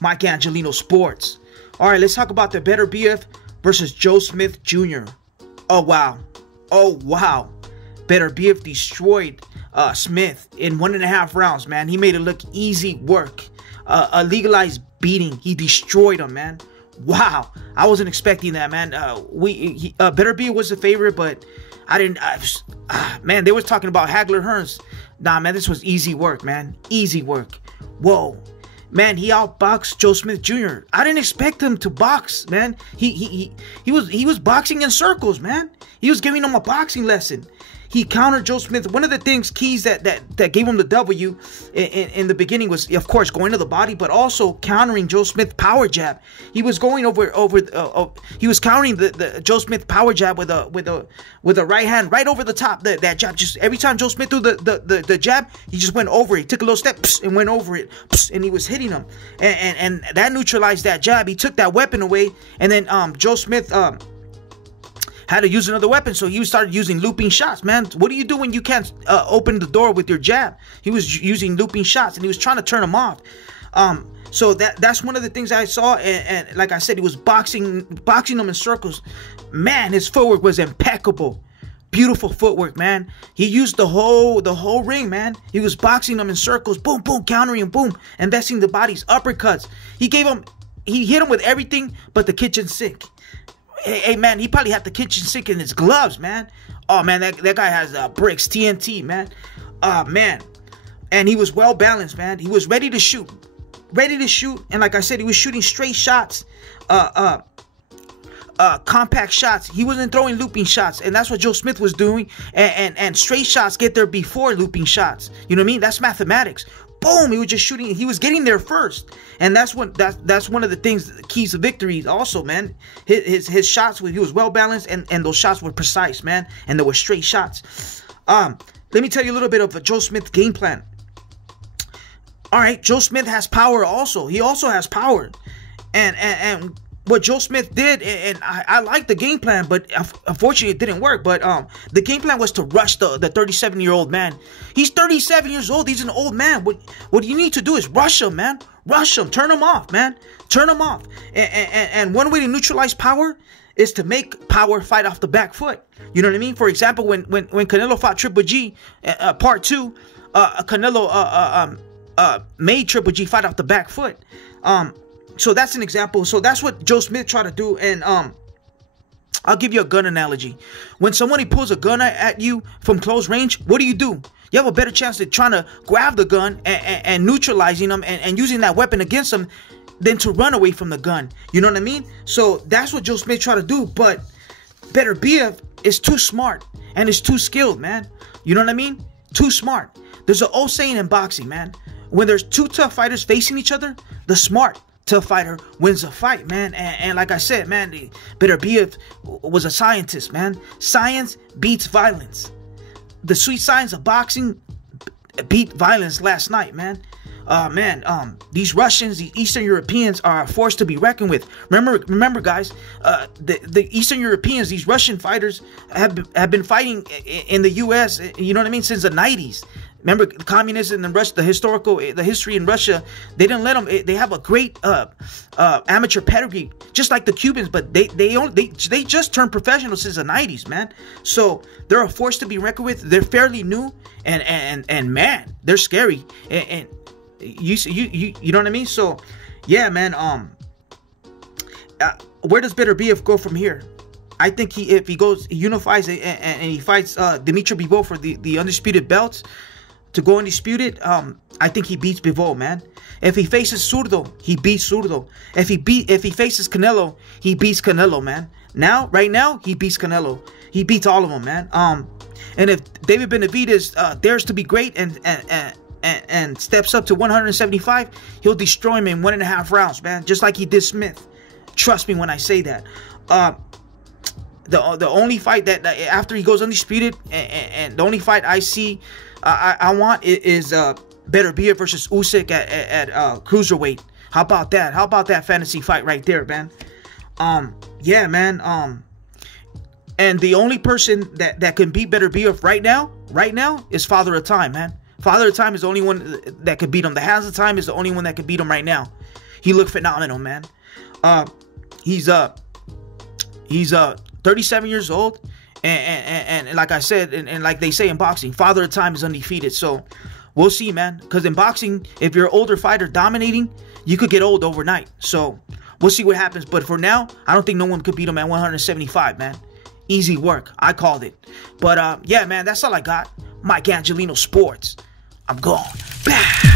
Mike Angelino Sports. All right, let's talk about the Beterbiev versus Joe Smith Jr. Oh, wow. Oh, wow. Beterbiev destroyed Smith in 1.5 rounds, man. He made it look easy work. A legalized beating. He destroyed him, man. Wow. I wasn't expecting that, man. Beterbiev was the favorite, but I didn't... man, they was talking about Hagler Hearns. Nah, man, this was easy work, man. Easy work. Whoa. Man, he outboxed Joe Smith Jr. I didn't expect him to box, man. He was boxing in circles, man. He was giving him a boxing lesson. He countered Joe Smith. One of the keys that gave him the W in the beginning was, of course, going to the body, but also countering Joe Smith power jab. He was going he was countering the Joe Smith power jab with a right hand right over the top. That jab, just every time Joe Smith threw the jab, he just went over it. He took a little step and went over it, and he was hitting him, and that neutralized that jab. He took that weapon away, and then Joe Smith had to use another weapon, so he started using looping shots, man. What do you do when you can't open the door with your jab? He was using looping shots, and he was trying to turn them off. So that's one of the things I saw, and like I said, he was boxing them in circles. Man, his footwork was impeccable. Beautiful footwork, man. He used the whole ring, man. He was boxing them in circles, boom, boom, countering him, boom, investing the bodies, uppercuts. He hit him with everything but the kitchen sink. Hey, man, he probably had the kitchen sink in his gloves, man. Oh, man, that guy has bricks, TNT, man. Man. And he was well balanced, man. He was ready to shoot. And like I said, he was shooting straight shots, compact shots. He wasn't throwing looping shots, and that's what Joe Smith was doing. And straight shots get there before looping shots. You know what I mean? That's mathematics. Boom! He was just shooting. He was getting there first, and that's one of the keys to victory. Also, man, his shots. He was well balanced, and those shots were precise, man, and they were straight shots. Let me tell you a little bit of Joe Smith's game plan. All right, Joe Smith has power. Also, he also has power, and what Joe Smith did, and I like the game plan, but unfortunately it didn't work. But the game plan was to rush the 37-year-old man. He's 37 years old. He's an old man. What you need to do is rush him, man. Rush him. Turn him off, man. Turn him off. And one way to neutralize power is to make power fight off the back foot. You know what I mean? For example, when Canelo fought Triple G, part 2, Canelo made Triple G fight off the back foot. So that's an example. So that's what Joe Smith tried to do. And I'll give you a gun analogy. When somebody pulls a gun at you from close range, what do? You have a better chance of trying to grab the gun and neutralizing them and using that weapon against them than to run away from the gun. You know what I mean? So that's what Joe Smith tried to do. But Beterbiev is too smart and is too skilled, man. You know what I mean? Too smart. There's an old saying in boxing, man. When there's two tough fighters facing each other, the smart tough fighter wins the fight, man. And like I said, man, Beterbiev was a scientist, man. Science beats violence. The sweet science of boxing beat violence last night, man. These Russians, the Eastern Europeans are a force to be reckoned with. Remember, guys, the Eastern Europeans, these Russian fighters have been fighting in the U.S. You know what I mean, since the 90s. Remember, communism in Russia, the history in Russia, they didn't let them. They have a great amateur pedigree, just like the Cubans, but they just turned professional since the 90s, man. So they're a force to be reckoned with. They're fairly new, and man, they're scary. And you know what I mean? So yeah, man. Where does Beterbiev go from here? I think if he unifies and he fights Dmitry Bivol for the undisputed belts, to go undisputed, I think he beats Bivol, man. If he faces Zurdo, he beats Zurdo. If he faces Canelo, he beats Canelo, man. Right now, he beats Canelo. He beats all of them, man. And if David Benavidez dares to be great and steps up to 175, he'll destroy him in 1.5 rounds, man. Just like he did Smith. Trust me when I say that. The only fight that after he goes undisputed, and the only fight I see I want is Beterbiev versus Usyk at cruiserweight. How about that? How about that fantasy fight right there, man? Yeah, man. And the only person that can beat Beterbiev right now is Father of Time, man. Father of Time is the only one that could beat him. The Hands of Time is the only one that could beat him right now. He looked phenomenal, man. He's 37 years old, and like I said, and like they say in boxing, father of time is undefeated. So we'll see, man. Because in boxing, if you're an older fighter dominating, you could get old overnight. So we'll see what happens. But for now, I don't think no one could beat him at 175, man. Easy work. I called it. But yeah, man, that's all I got. Mike Angelino Sports. I'm gone. Bah!